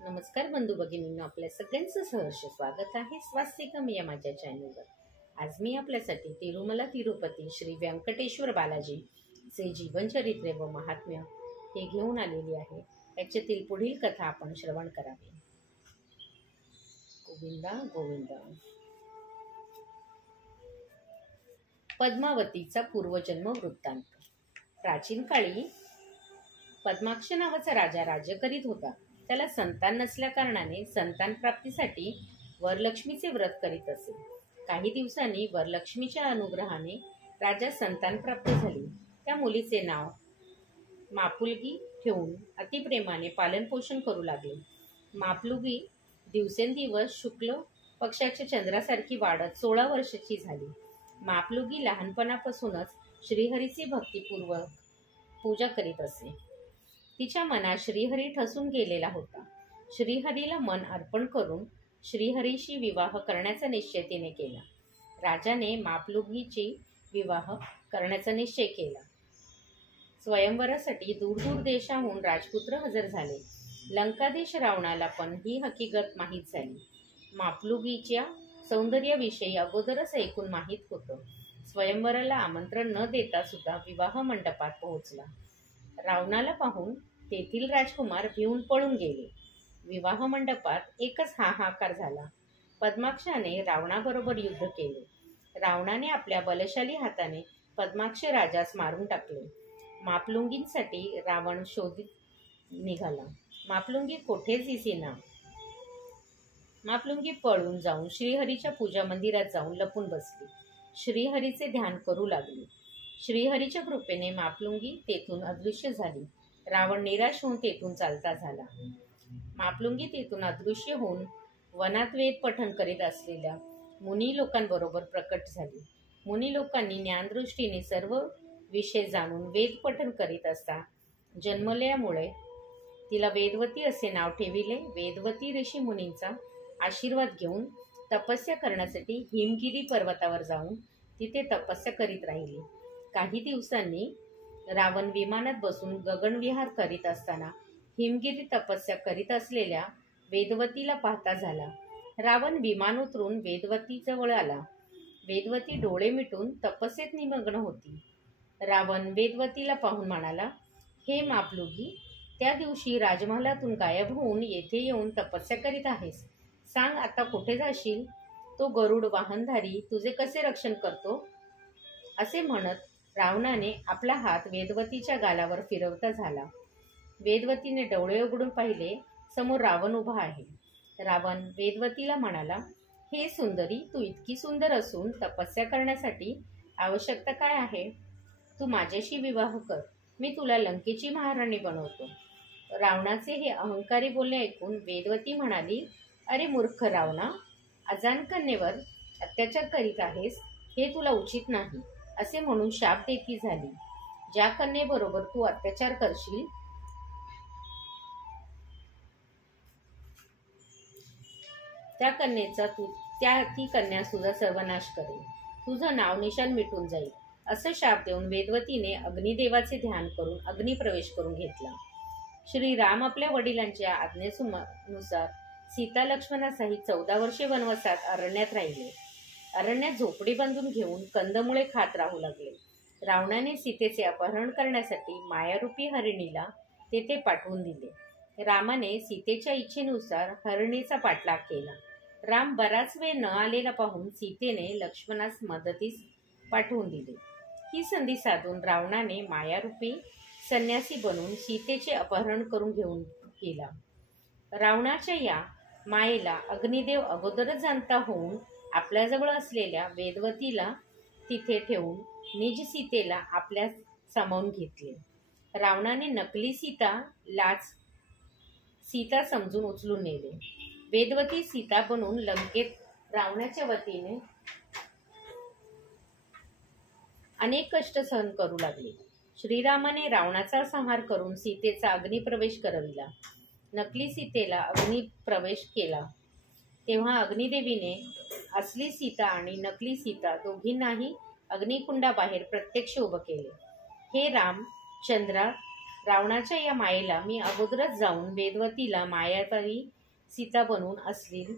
नमस्कार बंधू भगिनींनो, आपल्या सगळ्यांचं सहर्ष स्वागत आहे स्वास्तिकम या माझ्या चॅनलवर। आज मी आपल्यासाठी तिरुमला तिरुपती श्री व्यंकटेश्वर बालाजी चे जीवनचरित्र व महात्म्य हे घेऊन आलेली आहे। याच्यातील पुढील कथा आपण श्रवण करावी। गोविंदा गोविंदा। पद्मावतीचा पूर्वजन्म वृत्तांत। प्राचीन काळी पद्माक्ष नावाचा राजा राज्य करीत होता। त्याला संतान नसल्या कारणाने संतान प्राप्तीसाठी वरलक्ष्मीचे व्रत करीत असे। काही दिवसांनी वरलक्ष्मीच्या अनुग्रहाने राजा संतान प्राप्त झाली। त्या मुलीचे नाव मापुलगी ठेवून अतिप्रेमाने पालनपोषण करू लागले। मापलुगी दिवसेंदिवस शुक्ल पक्षाच्या चंद्रासारखी वाढत 16 वर्षाची झाली। मापलुगी लहानपणापासूनच श्रीहरीची भक्तिपूर्वक पूजा करीत असे। तिच्या मनात श्रीहरी ठसून गेलेला होता। श्रीहरीला मन अर्पण करून श्रीहरीशी विवाह करण्याचा निश्चय तिने केला। राजाने मापलुगीची विवाह करण्याचा निश्चय केला। स्वयंवरासाठी दूर देशाहून राजपुत्र हजर झाले। लंकादेश रावणाला पण ही हकीकत माहीत झाली। मापलुगीच्या सौंदर्याविषयी अगोदरच ऐकून माहीत होतं। स्वयंवराला आमंत्रण न देता सुद्धा विवाह मंडपात पोहोचला। रावणाला पाहून तेथील राजकुमार भिवून पळून गेले। विवाह मंडपात एकच हाहाकार झाला। पद्माक्षाने रावणाबरोबर युद्ध केले। रावणाने आपल्या बलशाली हाताने पद्माक्ष राजास मारून टाकले। मापलुंगींसाठी रावण शोधित निघाला। मापलुंगी कोठेच दिसेना। मापलुंगी पळून जाऊन श्रीहरीच्या पूजा मंदिरात जाऊन लपून बसली। श्रीहरीचे ध्यान करू लागली। श्रीहरीच्या कृपेने मापलुंगी तेथून अदृश्य झाली। रावण निराश होऊन तेथून चालता झाला। मापलुंगी तेथून अदृश्य होऊन वनात वेद पठण करीत असलेल्या मुनी लोकांबरोबर प्रकट झाली। मुनी लोकांनी ज्ञानदृष्टीने सर्व विषय जाणून वेद पठण करीत असता जन्मल्यामुळे तिला वेदवती असे नाव ठेविले। वेदवती ऋषी मुनींचा आशीर्वाद घेऊन तपस्या करण्यासाठी हिमगिरी पर्वतावर जाऊन तिथे तपस्या करीत राहिली। काही दिवसांनी रावण विमानात बसून गगनविहार करीत असताना हिमगिरी तपस्या करीत असलेल्या वेदवतीला पाहता झाला। रावण विमान उतरून वेदवती जवळ आला। वेदवती डोळे मिटून तपस्येत निमग्न होती। रावण वेदवतीला पाहून म्हणाला, हे मापलुगी, त्या दिवशी राजमहालातून गायब होऊन येथे येऊन तपस्या करीत आहेस। सांग आता कुठे जाशील? तो गरुड वाहनधारी तुझे कसे रक्षण करतो? असे म्हणत रावणाने आपला हात वेदवतीच्या गालावर फिरवता झाला। वेदवतीने डोळे उघडून पाहिले, समोर रावण उभा आहे। रावण वेदवतीला म्हणाला, हे सुंदरी, तू इतकी सुंदर असून तपस्या करण्यासाठी आवश्यकता काय आहे? तू माझ्याशी विवाह कर, मी तुला लंकेची महाराणी बनवतो। रावणाचे हे अहंकारी बोलणे ऐकून वेदवती म्हणाली, अरे मूर्ख रावणा, अजान कन्येवर अत्याचार करीत आहेस, हे तुला उचित नाही, असे म्हणून शाप देती झाली। ज्या कन्येबरोबर तू अत्याचार करशील ती कन्या तुझा सर्वनाश करेल, तुझं नाव निशाण मिटून जाईल। असं शाप देऊन वेदवतीने अग्निदेवाचे ध्यान करून अग्निप्रवेश करून घेतला। श्रीराम आपल्या वडिलांच्या आज्ञेनुसार सीता लक्ष्मणासहित 14 वर्षे वनवासात अरण्यात राहिले। अरण्यात झोपडी बांधून घेऊन कंदमुळे खात राहू लागले। रावणाने सीतेचे अपहरण करण्यासाठी मायारूपी हरिणीला तेथे पाठवून दिले। रामाने सीतेच्या इच्छेनुसार हरिणीचा पाठलाग केला। राम बराच वेळ न आलेला पाहून सीतेने लक्ष्मणास मदतीस पाठवून दिले। ही संधी साधून रावणाने मायारूपी संन्यासी बनून सीतेचे अपहरण करून घेऊन गेला। रावणाच्या या मायेला अग्निदेव अगोदरच जाणता होऊन आपल्याजवळ असलेल्या वेदवतीला तिथे ठेवून निज सीतेला आपल्या सामावून घेतले। रावणाने नकली सीता समजून उचलून नेले। वेदवती सीता बनून लंकेत रावणाच्या वतीने अनेक कष्ट सहन करू लागले। श्रीरामाने रावणाचा संहार करून सीतेचा अग्निप्रवेश करविला। नकली सीतेला अग्निप्रवेश केला तेव्हा अग्निदेवीने असली सीता आणि नकली सीता दोघींनाही अग्निकुंडाबाहेर प्रत्यक्ष उभं केले। हे राम चंद्रा, रावणाच्या या मायेला मी अगोदरच जाऊन वेदवतीला मायावी सीता बनवून असलेली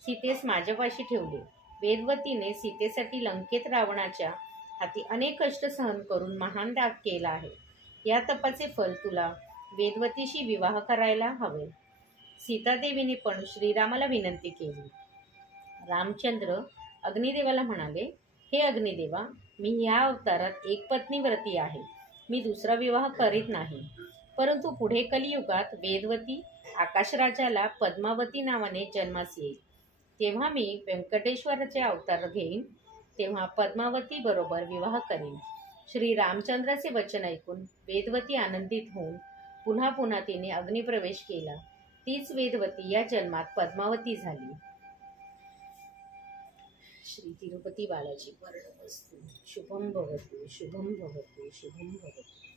सीतेस माझ्यापाशी ठेवले. वेदवतीने सीतेसाठी लंकेत रावणाच्या हाती अनेक कष्ट सहन करून महान त्याग केला आहे. या तपाचे फल तुला वेदवतीशी विवाह करायला हवे. सीतादेवीने पण श्रीरामाला विनंती केली. रामचंद्र अग्निदेवाला म्हणाले, हे अग्निदेवा, मी ह्या अवतारात एक पत्नीव्रती आहे. मी दुसरा विवाह करीत नाही. परंतु पुढे कलियुगात वेदवती आकाशराजाला पद्मावती नावाने जन्मास येईल. तेव्हा मी व्यंकटेश्वराचे अवतार घेईन. तेव्हा पद्मावती बरोबर विवाह करेन. श्री रामचंद्राचे वचन ऐकून वेदवती आनंदित होऊन पुन्हा पुन्हा तिने अग्निप्रवेश केला. तीच वेदवती या जन्मात पद्मावती झाली. श्री तिरुपती बालाजी वरदस्तु. शुभम भवतु शुभम भवतु शुभम भवतु.